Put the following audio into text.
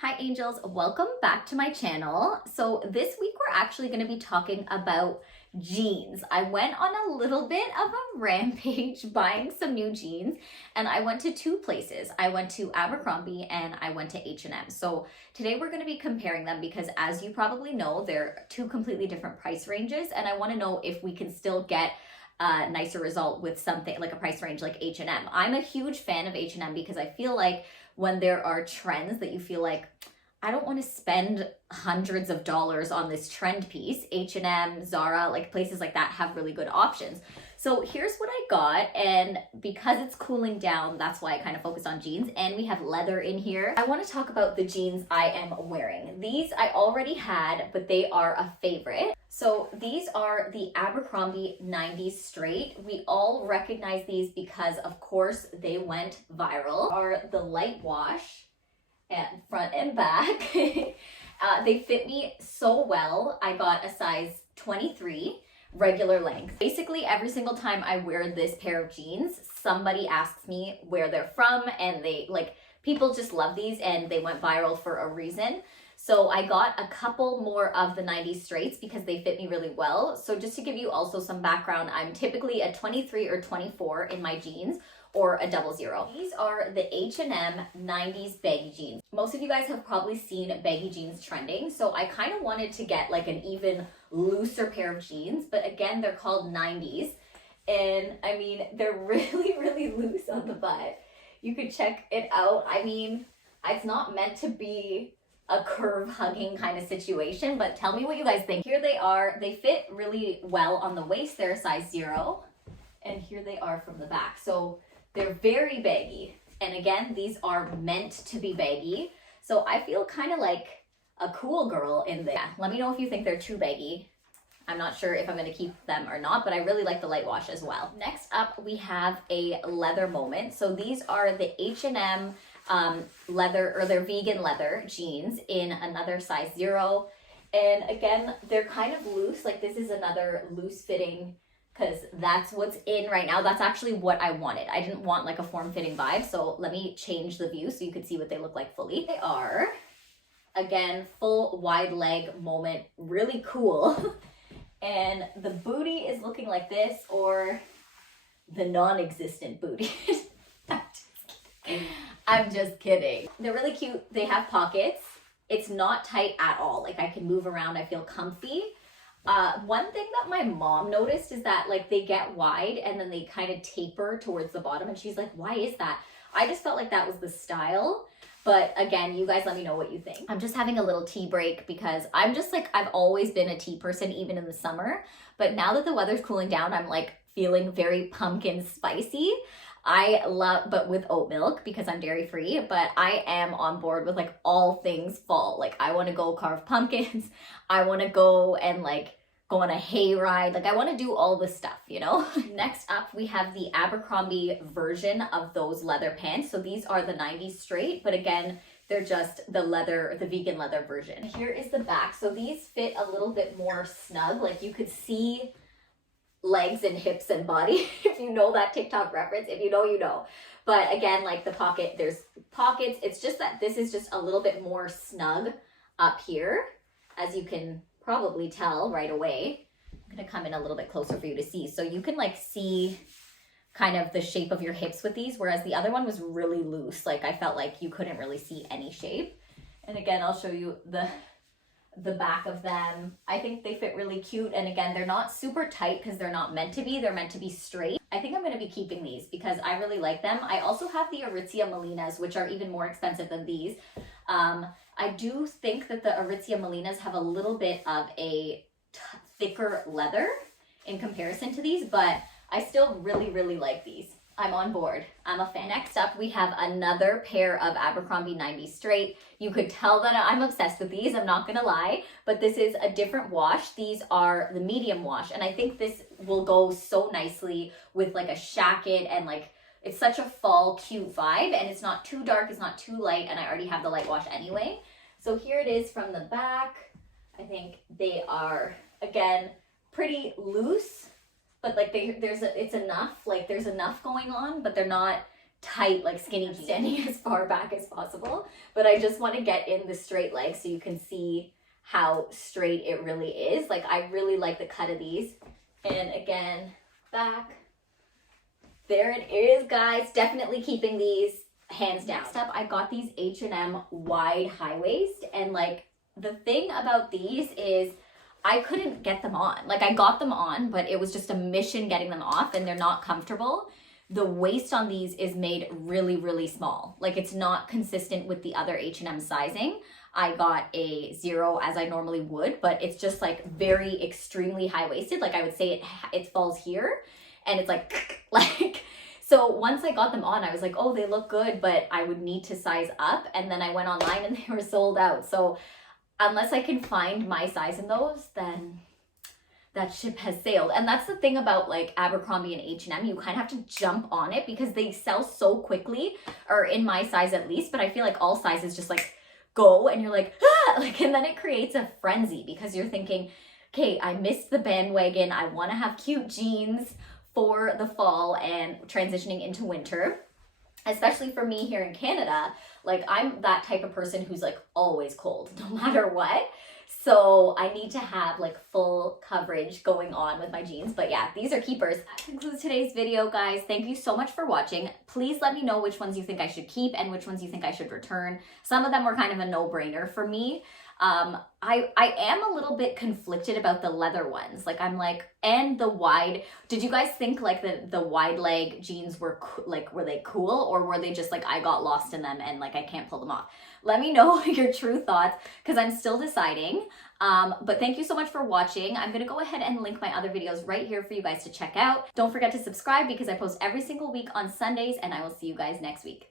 Hi angels, welcome back to my channel. So this week we're actually going to be talking about jeans. I went on a little bit of a rampage buying some new jeans, and I went to two places. I went to Abercrombie and I went to H&M. So today we're going to be comparing them because, as you probably know, they're two completely different price ranges, and I want to know if we can still get a nicer result with something like a price range like H&M. I'm a huge fan of H&M because I feel like when there are trends that you feel like, I don't want to spend hundreds of dollars on this trend piece, H&M, Zara, like places like that have really good options. So here's what I got, and because it's cooling down, that's why I kind of focus on jeans, and we have leather in here. I want to talk about the jeans I am wearing. These I already had, but they are a favorite. So these are the Abercrombie 90s straight. We all recognize these because, of course, they went viral. Are the light wash and front and back. They fit me so well. I got a size 23 regular length. Basically every single time I wear this pair of jeans, somebody asks me where they're from, and people just love these and they went viral for a reason. So I got a couple more of the 90s straights because they fit me really well. So just to give you also some background, I'm typically a 23 or 24 in my jeans, or a 00. These are the H&M 90s baggy jeans. Most of you guys have probably seen baggy jeans trending, so I kind of wanted to get like an even looser pair of jeans, but again, they're called 90s, and I mean, they're really loose on the butt. You could check it out. I mean, it's not meant to be a curve hugging kind of situation, but tell me what you guys think. Here they are. They fit really well on the waist. They're a size 0, and here they are from the back. So they're very baggy, and again, these are meant to be baggy, so I feel kind of like a cool girl in there. Let me know if you think they're too baggy. I'm not sure if I'm going to keep them or not, but I really like the light wash as well. Next up, we have a leather moment. So these are the H&M leather, or their vegan leather jeans in another size 0, and again, they're kind of loose. Like, this is another loose fitting because that's what's in right now. That's actually what I wanted. I didn't want like a form-fitting vibe, so let me change the view so you can see what they look like fully. They are, again, full wide leg moment, really cool. And the booty is looking like this, or the non-existent booty. I'm just kidding. They're really cute. They have pockets. It's not tight at all. Like, I can move around, I feel comfy. One thing that my mom noticed is that like they get wide and then they kind of taper towards the bottom, and she's like, why is that? I just felt like that was the style, but again, you guys let me know what you think. I'm just having a little tea break because I'm just like, I've always been a tea person even in the summer, but now that the weather's cooling down, I'm like feeling very pumpkin spicy. I love, but with oat milk because I'm dairy free, but I am on board with like all things fall. Like, I want to go carve pumpkins. I want to go and like go on a hayride. Like, I want to do all this stuff, you know? Next up, we have the Abercrombie version of those leather pants. So these are the 90s straight, but again, they're just the leather, the vegan leather version. Here is the back. So these fit a little bit more snug. Like, you could see legs and hips and body, if you know that TikTok reference. If you know, you know. But again, like the pocket, there's pockets. It's just that this is just a little bit more snug up here, as you can probably tell right away. I'm gonna come in a little bit closer for you to see. So you can like see kind of the shape of your hips with these, whereas the other one was really loose. Like, I felt like you couldn't really see any shape. And again, I'll show you the back of them. I think they fit really cute, and again, they're not super tight because they're not meant to be. They're meant to be straight. I think I'm going to be keeping these because I really like them. I also have the Aritzia Melinas, which are even more expensive than these. I do think that the Aritzia Melinas have a little bit of a thicker leather in comparison to these, but I still really like these. I'm on board. I'm a fan. Next up, we have another pair of Abercrombie 90s straight. You could tell that I'm obsessed with these, I'm not gonna lie, but this is a different wash. These are the medium wash, and I think this will go so nicely with like a shacket, and like, it's such a fall cute vibe, and it's not too dark, it's not too light, and I already have the light wash anyway. So here it is from the back. I think they are, again, pretty loose, but like it's enough, like there's enough going on, but they're not tight, like skinny jeans, standing as far back as possible, but I just want to get in the straight leg so you can see how straight it really is. Like, I really like the cut of these. And again, back. There it is, guys. Definitely keeping these hands down. Next up, I got these H&M Wide High Waist, and like, the thing about these is I couldn't get them on. Like, I got them on, but it was just a mission getting them off, and they're not comfortable. The waist on these is made really, really small. Like, it's not consistent with the other H&M sizing. I got a 0 as I normally would, but it's just like very extremely high-waisted. Like, I would say it falls here, and it's like, so once I got them on, I was like, oh, they look good, but I would need to size up. And then I went online and they were sold out. So unless I can find my size in those, then that ship has sailed. And that's the thing about like Abercrombie and H&M, you kind of have to jump on it because they sell so quickly, or in my size at least, but I feel like all sizes just like go and you're like, ah! Like, and then it creates a frenzy because you're thinking, okay, I missed the bandwagon. I want to have cute jeans for the fall and transitioning into winter. Especially for me here in Canada, like I'm that type of person who's like always cold no matter what. So I need to have like full coverage going on with my jeans. But yeah, these are keepers. That concludes today's video, guys. Thank you so much for watching. Please let me know which ones you think I should keep and which ones you think I should return. Some of them were kind of a no-brainer for me. I am a little bit conflicted about the leather ones. Like, I'm like, and the wide, did you guys think like the wide leg jeans were like, were they cool, or were they just like, I got lost in them and like, I can't pull them off? Let me know your true thoughts because I'm still deciding. But thank you so much for watching. I'm going to go ahead and link my other videos right here for you guys to check out. Don't forget to subscribe because I post every single week on Sundays, and I will see you guys next week.